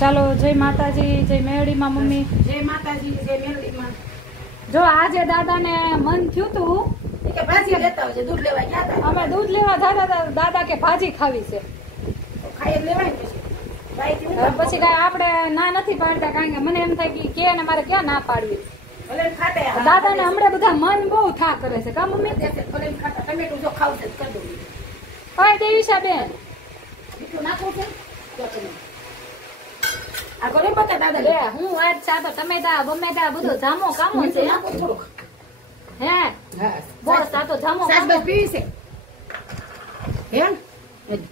ચાલો જય માતાજી, જય મેરડીમાં મમ્મી. જય માતાજી, જય મેરડીમાં. જો આજે દાદાને મન થયું તું કે ભાજી લેતા આવજે, દૂધ લેવા ગયા હતા. અમે દૂધ લેવા જતા હતા, દાદા કે ભાજી ખાવી છે. ખાઈ લેવાય પછી પછી કઈ આપણે ના નથી પાડતા, કારણ કે મને એમ થાય કે ને મારે ક્યાં ના પાડવી. દાદા ને હમણાં બધા મન બહુ થા કરે છે. કા મમ્મી? ટમેટું જો ખાવું છે કરી દઉં. કઈ દેવીશા બેન મીઠું નાખવું છે આ કરે બતા દાદા લે હું વાત ચાતો ટમેટા બમેટા બધું જામો કામો છે. નાખો થોડુંક. હે બોસ આ તો જામો સાસ બસ પીવી છે હે.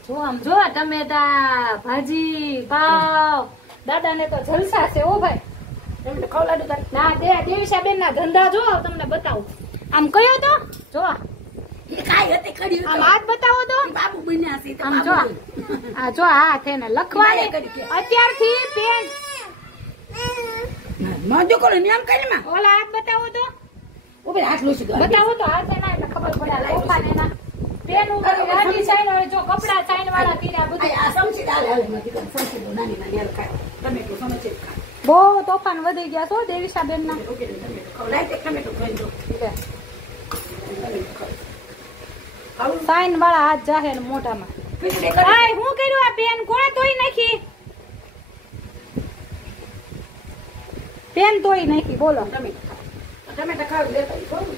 જો આમ જો ટમેટા ભાજી પાવ દાદા ને તો જલસા છે. ઓ ભાઈ તમને ખવડાડું તારે ના દે દેવીશા બેન ના ધંધા જો તમને બતાવું. આમ કયો તો જો એ કાઈ હતી ખડી આમ હાથ બતાવો તો બાબુ બન્યા છે. આમ જો આ જો હાથ એને લખવાની અત્યારથી પેન મોજો કોલ નિયમ કરી માં ઓલા હાથ બતાવો તો ઉભે હાથ લોસી દો બતાવો તો હાથ એના એટલે ખબર પડે લોફા ને ના પેન ઉપર રાજી સાઈન હોય જો કપડા સાઈન વાળા તીરા બધું આ સમસી દાલે હાલે નથી કર સમસી દો નાની નાની હાલ ખાય ટમેટું સમસી ખાય. બહુ તોફાન વધી ગયા છો દેવીશા બેન ના. ઓકે ટમેટું ખવડાય તે ટમેટું ખાઈ દો. સાઈન વાળા હાથ જાહે ને મોઢામાં. આય હું કર્યું આ પેન કોણે તોઈ નાખી? પેન તોઈ નાખી બોલો. ટમેટા ખાવ લેતા થોડું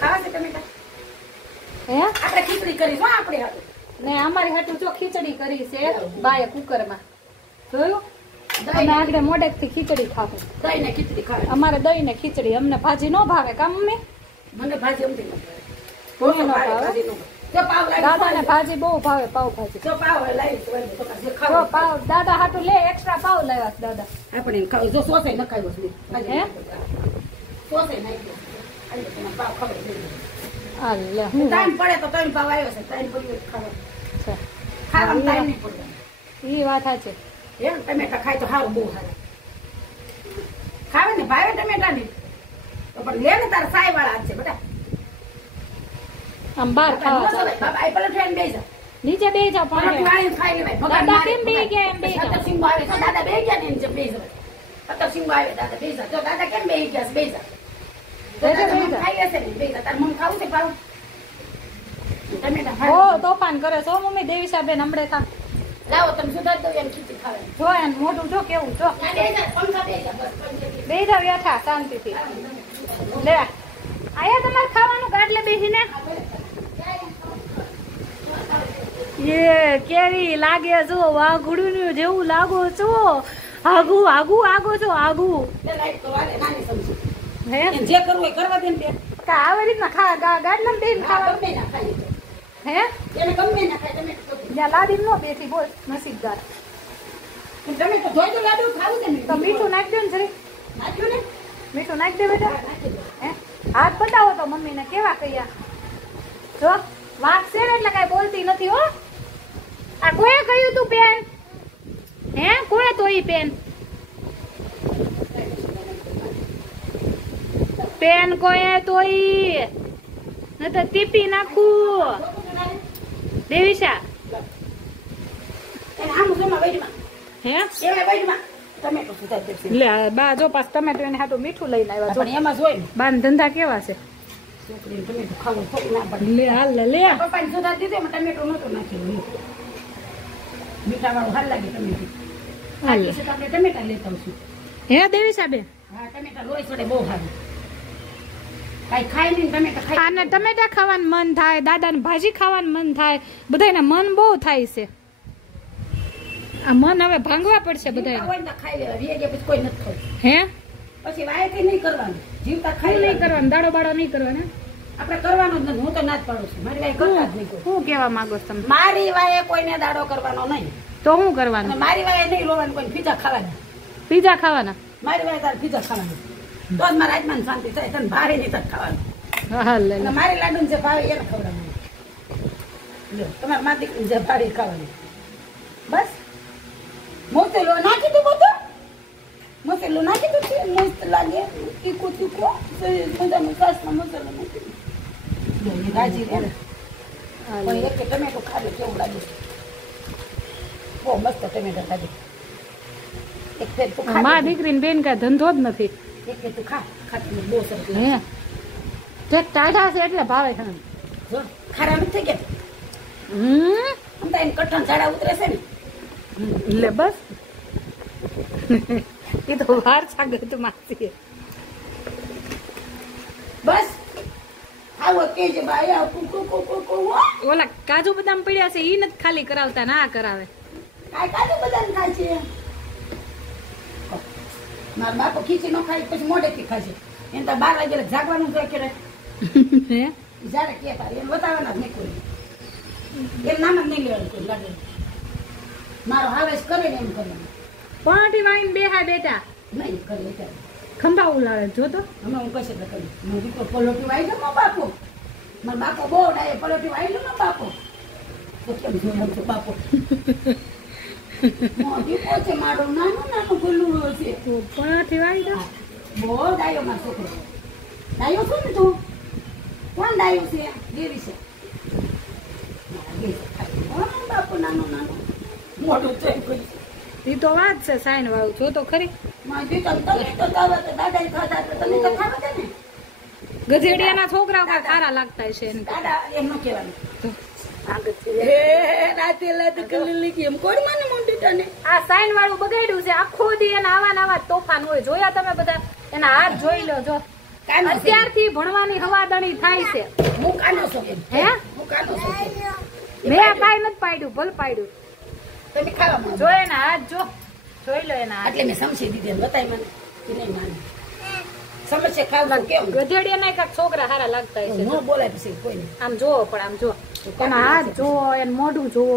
ખાવા છે ટમેટા. હે આપણે ખીચડી કરી આપણે હાથે ને અમારી હાટુ જો ખીચડી કરી છે બાએ કુકરમાં. જોયું? અમે આગળ મોડેક થી ખીચડી ખાવું. દહીં ને ખીચડી ખાવે. અમારે દહીં ને ખીચડી. અમને ભાજી નો ભાવે. કા મમ્મી? મને ભાજી અમથી ન ભાવે. કોને નો ભાવે? જો પાવ લાવી દાદા ને ભાજી બહુ ભાવે. પાવ ભાજી જો પાવ લાવી તો પછી જો ખાવ પાવ દાદા હાટુ લે એક્સ્ટ્રા પાવ લાવ્યા છે દાદા. આપણે ખાવ જો સોસે ન ખાયો છે હે સોસે નાખ્યો આજે તમે પાવ ખાવ આ લે હું ટાઈમ પડે તો ત્રણ પાવ આવ્યો છે ત્રણ પડી ખાવા છે. ખાવાનું ટાઈમ નહીં પડે. ઈ વાત છે. એમ ટમેટા ખાય તો સારું બહુ સારું ખાવે ને ભાવે ટમેટા ની તો પણ લે ને તારા સાય વાળા હાથ છે બેટા. આમ બાર ખાવા ચાલે. બાબા આ પેલા ટ્રેન બેસા નીચે બેહી જાવ પાણી પાણી. વાળીને ખાઈ લેવાય. દાદા કેમ બેહી ગયા? એમ બેહી જાવ. સત્તર સિંગો આવે તો દાદા બેહી ગયા ને નીચે બેસી જાય. 17 સિંગો આવે દાદા બેસી જાય. જો દાદા કેમ બેહી ગયા છે બેસી જાય. દાદા મમ ખાઈ લેશે ને બેસી જાય. તાર મમ ખાવું છે પાવ ટમેટા ખાય. ઓ તોફાન કરે છો મમ્મી દેવીશા બેન હમણે થા. લાવો તમે સુધારી દો એમ ખીચડી ખાવે. જો એમ મોઢું જો કેવું જો. ના બેસી જાય પંખા બેસી જાય બસ પંખા બેહી જાવ યથા શાંતિથી. લે આયા તમારે ખાવાનું ગાટલે બેસીને. એ કેવી લાગે છો વાઘુડું જેવું લાગો છો. આગુ આગુ આગો છો આગુ. લાઈટ તો વાલે નાની સમજી. હે એમ જે કરવું હોય કરવા દે ને બેન. કા આવી રીતના ખા ગાટલે બેસીને ખાવા. ગમે ના ખાઈ હે એને ગમે ના ખાય તમે તો જ્યાં લાદી નો બેઠી બોલ નસીબદાર. તમે તો જોઈ તો લાડુ ખાવું છે ને તો મીઠું નાખી દો ને જરી. નાખ્યું ને મીઠું નાખી દે બેટા. હે હાથ બતાવો તો મમ્મીને કેવા કયા. જો વાત છે ને એટલે કઈ બોલતી નથી હો. આ કોએ કહ્યું તું પેન? હે કોણે તો ઈ પેન? પેન કોએ તો ઈ ન તો ટીપી નાખું. દેવીશા એને આમ જમા વેડમાં હે એમાં વેડમાં ટમેટો સુધારી દેશે. લે બા જો પાસ ટમેટો એને હાટું મીઠું લઈને આવ્યા જો. પણ એમાં જોઈ ને બાન ધંધા કેવા છે. છોકરીને ટમેટો ખાવું થોડું ના પડે. લે હાલ લે પપ્પાને સુધારી દીધું એમાં ટમેટો નહોતું નાખ્યું. મીઠા વાળું હાલ લાગે ટમેટું. હાલ પછી તો આપણે ટમેટા લેતા આવશું. હે દેવીશા બેન હા ટમેટા લોહી છોડે બહુ સારું. કાંઈ ખાય નહીં ટમેટા ખાય. આને ટમેટા ખાવાનું મન થાય, દાદાને ભાજી ખાવાનું મન થાય, બધાને મન બહુ થાય છે. આ મન હવે ભાંગવા પડશે બધાને. હોય ને તો ખાઈ લેવા વીએ ગયા પછી કોઈ નથી ખાવું. હે પછી વાયથી નહીં કરવાનું જીવતા ખાઈ ખાઈ નહીં નહીં કરવાનું, દાડો બાડો નહીં કરવાનો. આપણે કરવાનું જ નથી. હું તો ના જ પાડું છું. મારી વાય કરતા જ નહીં કોઈ. શું કેવા માંગો છો તમે? મારી વાય કોઈને દાડો કરવાનો નહીં. તો શું અને કરવાનું? મારી વાય નહીં રોવાનું કોઈ પીઝા ખાવાના. પીઝા ખાવાના? મારી વાય તારે પીઝા ખાવાના તો જ મારા આત્માને શાંતિ થાય. તને ભારે નહીં તક ખાવાનું. હા લે અને મારી લાડુ જે ભાવે એને ખવડાવવાનું. લ્યો તમારા મા દીકરી જે ભારે ખાવાની બસ. મોતેલો નાખી દઉં બધું. મોતેલો નાખી દઉં છે મસ્ત લાગે. તીખું તીખું મજાનું સાસમાં મસાલો નાખી દઉં. ગાજી રે ને પણ એક ટમેટો ખાલે કેવું લાગે છે. બહુ મસ્ત ટમેટા ખાધી એક ફેર તું ખા માં દીકરીને બેન કાંઈ ધંધો જ નથી. એક ફેર તું ખા ખાતી બહુ સરસ લાગે. હે ઠેક ટાઢા છે એટલે ભાવે છે. જો ખારા નથી થઈ ગયા આમ તો એને કઠણ ઝાડા ઉતરે છે ને એટલે બસ એ તો વાર સાગત માસી બસ આવો કે છે ભાઈ આ કુ કુ કુ કુ ઓલા કાજુ બદામ પડ્યા છે ઈ નથી ખાલી કરાવતા ના કરાવે. કાઈ કાજુ બદામ ખાય છે મારા બાપો ખીચી નો ખાય પછી મોઢેથી ખાશે એને તો 12 વાગે જાગવાનું છે કે હે જ્યારે કે તારે એને બતાવવાના જ નહીં કોઈ એમ નામ જ નહીં લેવાનું કોઈ લાગે મારો હાવેશ કરે ને એમ કરવાનું પાટી વાઈન બેહા બેટા નહીં કરે એટલે ખંભા ઉલાળે જો તો અમે હું કશે તો કરી હું દીકરો પલોટી વાઈ ગયો મારો બાપો મારો બાપો બહુ ડાય પલોટી વાઈ ગયો મારો બાપો તો કેમ જોયું છે બાપો દીપો છે મારો નાનું નાનું ગુલ્લું છે તો પાટી વાઈ દો બહુ ડાયો મારો છોકરો ડાયો છો ને તું કોણ ડાયું છે દેવી છે બાપુ નાનું નાનું મોઢું છે ઈ તો વાત છે સાઈન વાળું જો તો ખરી ગધેડિયાના છોકરા કાંઈ ખારા લાગતા હશે એને આ સાઈન વાળું બગાડ્યું છે આખો દી એના આવા નવા તોફાન હોય જોયા તમે બધા એના હાથ જોઈ લો જો અત્યારથી ભણવાની હવાદણી થાય છે. હે મેં કાંઈ નથી પાડ્યું ભલે પાડ્યું તમે ખાવા જો એના હાથ જો જોઈ લો એના હાથ એટલે મેં સમજી દીધી બતાવી મને કે નહીં માને સમજશે ખાવાનું કેવું ગધેડિયાના કાંઈક છોકરા હારા લાગતા હશે ન બોલાય પછી કોઈ નહીં આમ જોવો પણ આમ જો એના હાથ જોવો એનું મોઢું જોવો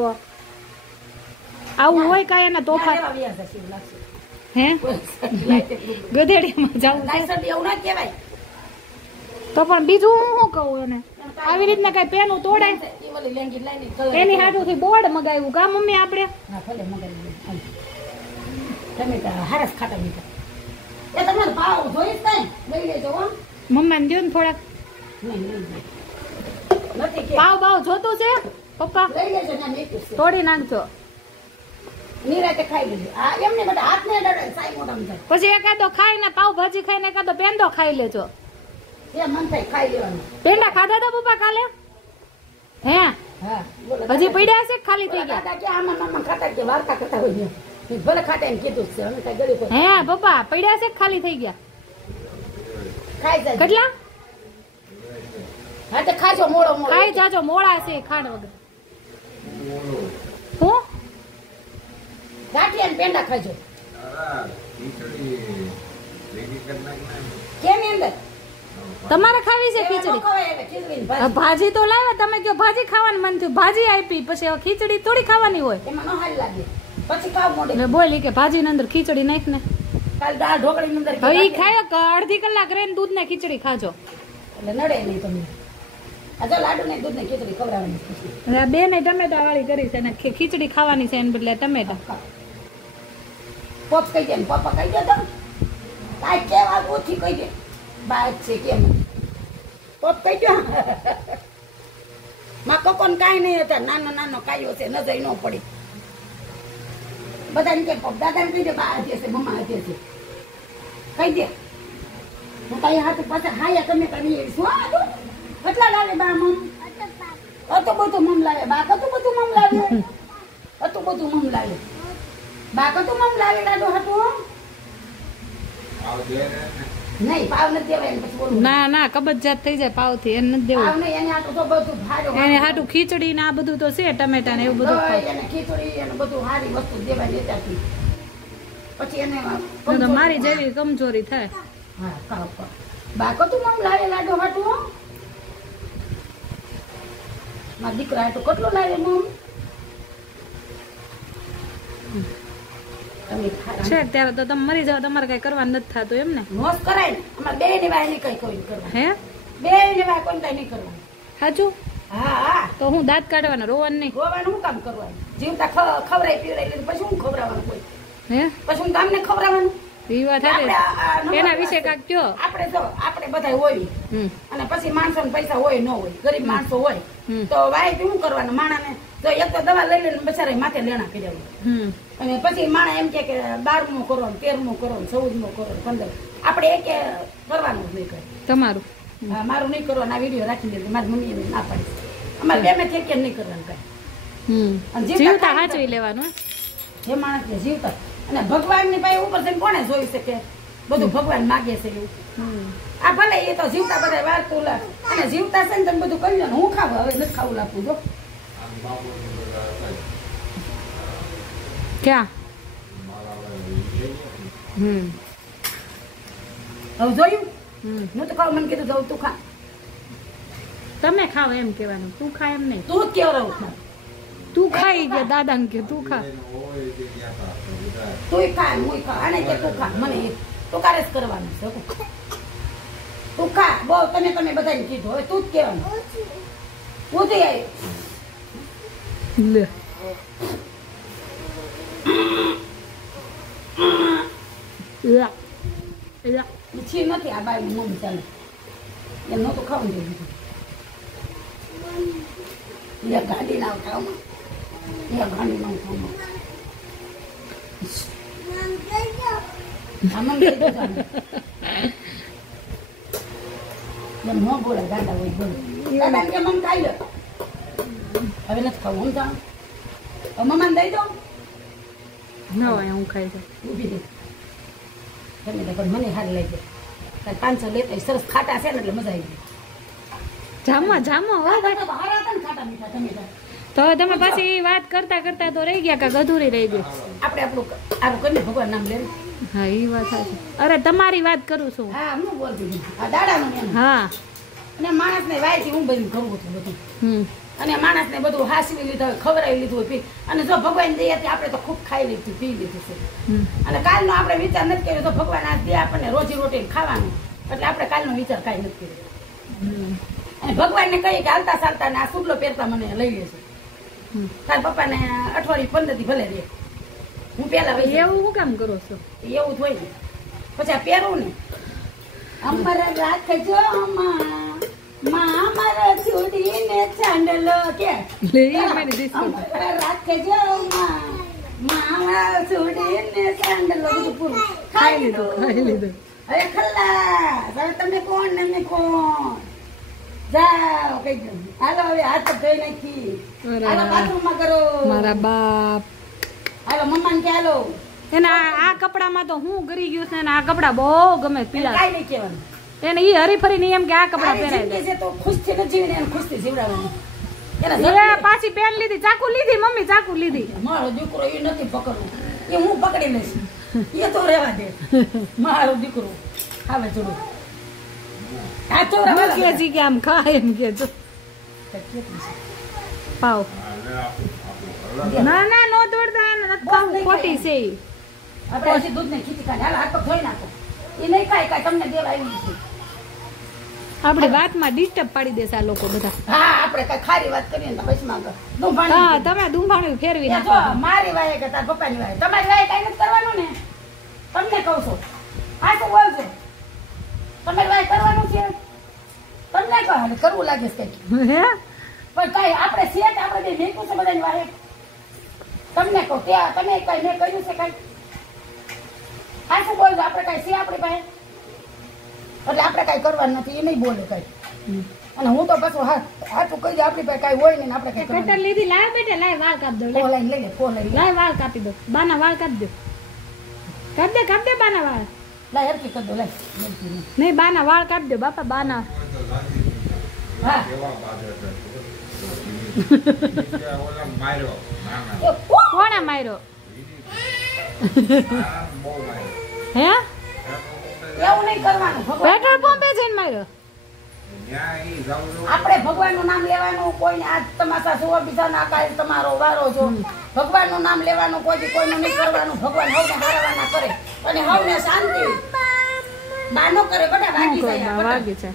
આવું હોય કાંઈ એના તોફાન હે ગધેડિયામાં જાવું એવું ના કહેવાય તો પણ બીજું હું શું કહું એને આવી રીતના કઈ પેનું તોડાય એની હાથુથી બોર્ડ મગાવ્યું કા મમ્મી આપણે હારસ ખાટા મીઠા એ તમારે ભાવ જોઈશ નહીં લઈ લેજો હો મમ્માને દો ને થોડાક નથી કે પાવ બાવ જોતું છે પપ્પા લઈ લેજો ના મેં કીધું તોડી નાખજો નિરાતે ખાઈ લેજો આ એમને બધા હાથ ને ડરે સાઈ મોઢામાં જાય પછી એકાદો ખાઈને પાવ ભાજી ખાઈને એકાદો પેંદો ખાઈ લેજો એ મન થાય ખાઈ લેવાનું પેંડા ખાધા તા પપ્પા કાલે હે હા બોલો હજી પડ્યા છે કે ખાલી થઈ ગયા દાદા કે આમાં મામા ખાતા કે વાર્તા કરતા હોય ને ભલે ખાતા એમ કીધું છે અમે કઈ ગળી હે પપ્પા પડ્યા છે કે ખાલી થઈ ગયા ખાઈ જાય કેટલા હા તો ખાજો મોળો મોળો ખાઈ જાજો મોળા છે ખાંડ વગર હું ગાંઠિયા ને પેંડા ખાજો કેની અંદર તમારે ખાવી છે ખીચડી ખીચડી ભાજી તો લાવ્યા તમે કયો ભાજી ખાવાનું મન થયું ભાજી આપી પછી હવે ખીચડી થોડી ખાવાની હોય એમાં ન હાલ લાગે પછી ખાવ મોડે એટલે બોલી કે ભાજી ની અંદર ખીચડી નાખ ને કાલ દાળ ઢોકળી ની અંદર હવે ઈ ખાય કે અડધી કલાક રહીને દૂધ ને ખીચડી ખાજો એટલે નડે નહીં તમને આ જો લાડુ ને દૂધ ને ખીચડી ખવડાવવાની અને આ બે ને ટમેટા વાળી કરી છે ને ખીચડી ખાવાની છે એને બદલે ટમેટા પોપ કહી દે ને પપ્પા કહી દે તો કાંઈ કેવા ઓછી કહી દે બાદ છે કેમ પોપ કહી દો માં કકોન કાંઈ નહીં હતા નાનો નાનો કાયો છે નજર ન પડી બધાને કે પપ દાદાને કહી દે બા હાથે છે મમ્મા હાથે છે કહી દે હું કઈ હાથ પાછા હાયા તમે કરી શું કેટલા લાવે બા મમ હતું બધું મમ લાવે બા કતું બધું મમ લાવે હતું બધું મમ લાવે બા કતું મમ લાવે લાડો હતું નહીં પાવ નથી દેવાય પછી બોલું ના ના કબજિયાત થઈ જાય પાવ થી એને નથી પાવ દેવું નહીં એને આટલું તો બધું ભાડો એને હાટું ખીચડી ને આ બધું તો છે ટમેટા ને એવું બધું ખાય. એને ખીચડી એને બધું સારી વસ્તુ દેવાય દેતાથી પછી એને નહીં તો મારી જેવી કમજોરી થાય. હા ખાવ ખાવ બા કતું મમ લાવે લાડો હાટું મારા દીકરા હાટું કેટલું લાવે મમ તમે ખારા છે ત્યારે તો તમે મરી જાવ તમારે કઈ કરવાનું નથી થતું એમ ને મોસ કરાય ને અમારે બે ની વાય નહીં કઈ કોઈ કરવાનું હે બે ની વાય કોઈ કઈ નહીં કરવાનું સાચું હા હા તો હું દાંત કાઢવાના રોવાનું નહીં ગોવાનું શું કામ કરવાનું જીવતા ખવરાય પીવરાય એટલે પછી હું ખવડાવવાનું કોઈ હે પછી હું ગામને ખવડાવવાનું એ વાત હતી એના વિશે કાંઈક કયો. આપણે જો આપણે બધા હોય અને પછી માણસો પૈસા હોય ન હોય ગરીબ માણસો હોય તો વાય શું કરવાનું માણસને તો એક તો દવા લઈ લઈને બચારા માથે લેણા કર્યા અને પછી માણસ એમ કે 12મો કરો 13મો કરો 14મો કરો 15 આપણે એક કરવાનું જ નહીં કરે તમારું હા મારું નહીં કરવાનું આ વિડીયો રાખી દે મારી મમ્મી એમ ના પાડી અમારે બે મેં કે નહીં કરવાનું કઈ જીવતા સાચવી લેવાનું જે માણસ ને જીવતા અને ભગવાન ની પાસે ઉપર થઈને કોને જોઈ શકે બધું ભગવાન માગે છે એવું આ ભલે એ તો જીવતા બધા વાર તુલા અને જીવતા છે ને તમે બધું કરી લો ને હું ખાવું હવે નથી ખાવું લાગતું જો ક્યાં હવે જોયું હું તો ખાવ મને કીધું જવું તું ખા તમે ખાવ એમ કેવાનું તું ખા એમ નહીં તું જ કેવડાવું ખા તું ખાઈ ગયા દાદા ને કે તું ખા તું ખા હું ખા આને કે તું ખા મને તું કારે જ કરવાનું છે તું ખા બહુ તમે બધાને કીધું હવે તું જ કહેવાનું ઉધી આવી લે છી નથી આ બાઈ મમ્મી ચાલે એમ નહોતું ખાવું જોઈએ ગાડી ના ખાવામાં ગાડી ના ખાવામાં ન બોલે ગાડા હોય બોલે દાદા કે મમ ખાઈ લો હવે નથી ખાવું હું જાઉં મમ્માને દઈ દઉં ના હોય હું ખાઈ જાઉં ઊભી દે તમે પણ મને હારી લઈ જાય 500 લેતા સરસ ખાટા છે ને એટલે મજા આવી જામો જામો હો ગઈ હારા હતા ને ખાટા મીઠા તમે તો હવે તમે પાછી વાત કરતા કરતા તો રહી ગયા કે ગધુરી રહી ગઈ આપણે આપણું આરું કરીને ભગવાન નામ લે હા એ વાત સાચી અરે તમારી વાત કરું છું હા હું બોલતી આ દાડાનું એમ હા અને માણસને વાયથી હું બધું કરવું છું બધું અને માણસને બધું હાસવી લીધું હોય ખવડાવી લીધું હોય અને જો ભગવાન દયાથી આપણે તો ખૂબ ખાઈ લીધું પી લીધું છે અને કાલનો આપણે વિચાર નથી કર્યો તો ભગવાન આ દે આપણને રોજી રોટી ખાવાનું એટલે આપણે કાલનો વિચાર કાંઈ નથી કર્યો અને ભગવાનને કહીએ કે હાલતા ચાલતા ને આ સુટલો પહેરતા મને લઈ લેશે તાર પપ્પાને અઠવાડિયું 15 દી ભલે રહે હું પેલા વહી એવું હું કામ કરો છો એવું જ હોય ને પછી આ પહેરવું ને અમર રાખજો મારા છોડીને ચાંદલો કે રાખજો મારા છોડીને ચાંદલો પૂરું ખાઈ લીધું અરે ખલ્લાસ હવે તમે કોણ ને મેં કોણ જાઓ કઈ દો હાલો હવે હાથ ધોઈ નાખી હાલો બાથરૂમમાં કરો મારા બાપ હાલો મમ્માને કે હાલો એના આ કપડામાં તો હું ગરી ગયું છે ને આ કપડા બહુ ગમે પીળા કાઈ નહીં કહેવાનું એને ઈ હરીફરી ની એમ કે આ કપડા પહેરાય દે છે તો ખુશથી ન જીવીને એને ખુશથી જીવડાવવાનું એ પાછી પેન લીધી ચાકુ લીધી મમ્મી ચાકુ લીધી મારો દીકરો એ નથી પકડવું એ હું પકડી લઈશ એ તો રહેવા દે મારો દીકરો આવે જોડું આ તો કે જી કે આમ ખાય એમ કે જો પાવ ના ના નો દોડતા નથી ખાવું ખોટી છે ઈ આપણે હજી દૂધ ને ખીચી કાઢે હાલ હાથ પગ ધોઈ નાખો એ નહીં કાંઈ કાંઈ તમને દેવા આવી છે આપણી વાતમાં ડિસ્ટર્બ પાડી દેશે આ લોકો બધા હા આપણે કઈ ખારી વાત કરીએ ને પછી માંગો હા દુંભાણી તમે દુંભાણું ફેરવી જો નાખો મારી વાય કે તાર પપ્પાની વાય તમારી વાય કઈ નથી કરવાનું ને તમને કહું છું આ તો બોલજો તમારી વાય કરવાનું છે તમને કહો કરવું લાગે છે કઈ હે પણ કઈ આપણે સેટ આપણે બે મેકું છે બધાની વાય તમને કહું ત્યાં તમે કઈ મેં કહ્યું છે કઈ આ શું બોલજો આપણે કઈ છે આપણી પાસે એટલે આપણે કઈ કરવાનું નથી એ નહીં બોલે કઈ અને હું તો પાછું હાથું કહી દે આપણી પાસે કઈ હોય ને આપણે કઈ કટર લીધી લાવ બેટા લાવ વાળ કાપ દો ફોન લઈ લે ફોન લઈ લે લાવ વાળ કાપી દો બાના વાળ કાપ દો કાપ દે બાના વાળ લાય હરકી કરી દો લાય નહીં બાના વાળ કાપ દો બાપા બાના હા કોણે માર્યો હે એવું નહીં કરવાનું ભગવાન પેટ્રોલ પંપે જઈને માર્યો આપણે ભગવાનનું નામ લેવાનું કોઈને આજ તમાશા જોવો બીજાના કાલ તમારો વારો જો ભગવાનનું નામ લેવાનું કોઈનું નહીં કરવાનું ભગવાન હવને હારવાના કરે અને હવને શાંતિ બાનો કરે બેટા ભાગી જાય વાગી છે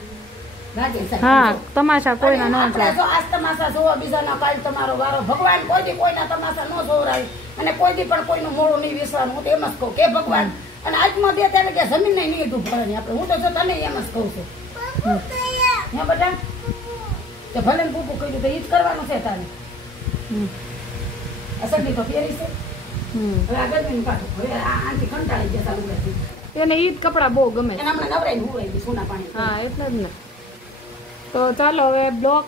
ભાગી જાય હા તમાશા કોઈના ન આપણે જો આજ તમાશા જોવો બીજાના કાલ તમારો વારો ભગવાન કોઈના તમાશા ન જોવરાય અને કોઈ પણ કોઈનું મોડું નહીં વિસવાનું હું તો એમ જ કહું કે ભગવાન અને આજમાં બે ત્યારે કે જમીન નહીં લીધું ભણે આપણે હું તો જો તને એમ જ કહું છું હે બેટા તે ભલે પૂપું કહ્યું તો એ જ કરવાનું છે તારે અસરડી તો પહેરી છે હમ. હવે આ ગરમીનું કાઢું હવે આનાથી કંટાળી ગયા ચાલુ રહેતી એને ઈ જ કપડાં બહુ ગમે છે. એના હમણાં નવરાઈને હું રહી સોના પાણી હા એટલે જ ને. તો ચાલો હવે બ્લોગ